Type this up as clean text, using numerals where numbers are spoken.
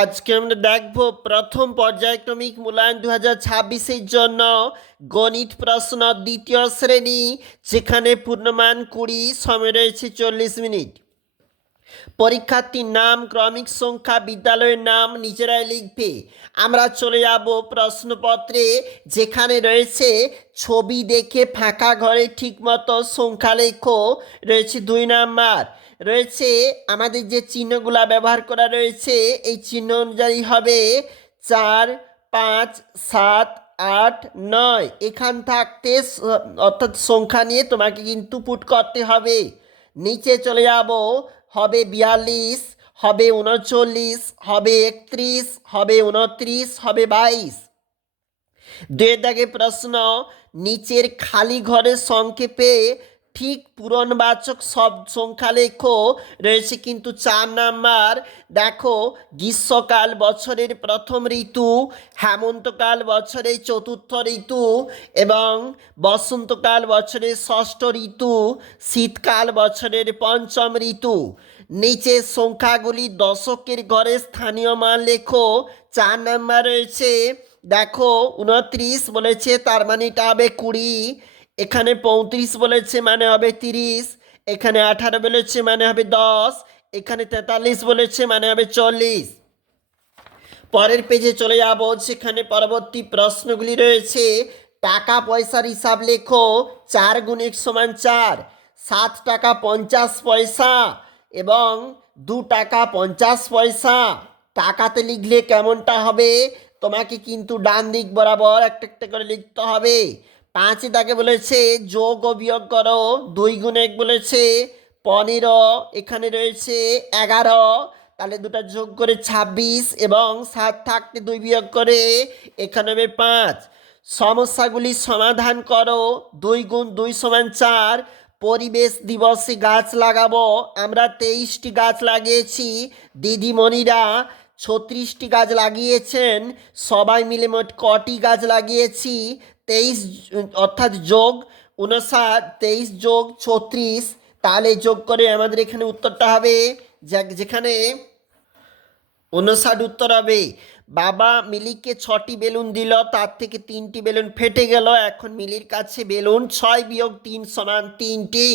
আজকে আমরা দেখব প্রথম পর্যায়ক্রমিক মূল্যায়ন 2026-এর জন্য গণিত প্রশ্ন দ্বিতীয় শ্রেণী, যেখানে পূর্ণমান 20, সময় রয়েছে 40 মিনিট। পরীক্ষার্থীর নাম, ক্রমিক সংখ্যা, বিদ্যালয়ের নাম নিজেরাই লিখবে। আমরা চলে যাব প্রশ্নপত্রে, যেখানে রয়েছে ছবি দেখে ফাঁকা ঘরে ঠিকমতো সংখ্যা লেখো, রয়েছে 2 নাম্বার। রয়েছে আমাদের যে চিহ্নগুলা ব্যবহার করা রয়েছে, এই চিহ্ন অনুযায়ী হবে 4, 5, 7, 8, 9। এখান থাকতে অর্থাৎ সংখ্যা নিয়ে তোমাকে কিন্তু পুট করতে হবে। নিচে চলে যাব, হবে 42, হবে 39, হবে 31, হবে 29, হবে 22। 2 দাগে প্রশ্ন, নিচের খালি ঘরের সংক্ষেপে ঠিক পূরণবাচক সব সংখ্যা লেখো, রয়েছে কিন্তু 4 নাম্বার। দেখো, গ্রীষ্মকাল বছরের প্রথম ঋতু, হেমন্তকাল বছরের চতুর্থ ঋতু এবং বসন্তকাল বছরের ষষ্ঠ ঋতু, শীতকাল বছরের পঞ্চম ঋতু। নিচের সংখ্যাগুলি দশকের ঘরে স্থানীয় মান লেখো। 4 নাম্বার রয়েছে, দেখো 29 বলেছে, তার মানে এটা হবে 20। এখানে 35 বলেছে, মানে হবে 30। এখানে 18 বলেছে, মানে হবে 10। এখানে 43 বলেছে, মানে হবে 40। পরের পেজে চলে যাব, সেখানে পরবর্তী প্রশ্নগুলি রয়েছে। টাকা পয়সার হিসাব লেখো। 4 × 1 = 4, 7 টাকা 50 পয়সা এবং 2 টাকা 50 পয়সা। টাকাতে লিখলে কেমনটা হবে? তোমাকে কিন্তু ডান দিক বরাবর একটা একটা করে লিখতে হবে। 5 দাগে বলেছে যোগ ও বিয়োগ করো। 2 × 1 বলেছে 15, এখানে রয়েছে 11, তাহলে দুটা যোগ করে 26 এবং 7 থাকতে 2 বিয়োগ করে এখানে হবে 5। সমস্যাগুলি সমাধান করো। 2 × 2 = 4। পরিবেশ দিবসে গাছ লাগাবো। আমরা 23টি গাছ লাগিয়েছি। দিদিমণিরা 36টি গাছ লাগিয়েছেন। সবাই মিলে মোট কটি গাছ লাগিয়েছি? 23, অর্থাৎ যোগ 59, 23 যোগ 36, তাহলে যোগ করে আমাদের এখানে উত্তরটা হবে, যেখানে 59 উত্তর হবে। বাবা মিলিকে 6টি বেলুন দিল, তার থেকে 3টি বেলুন ফেটে গেল। এখন মিলির কাছে বেলুন 6 - 3 = 3টি।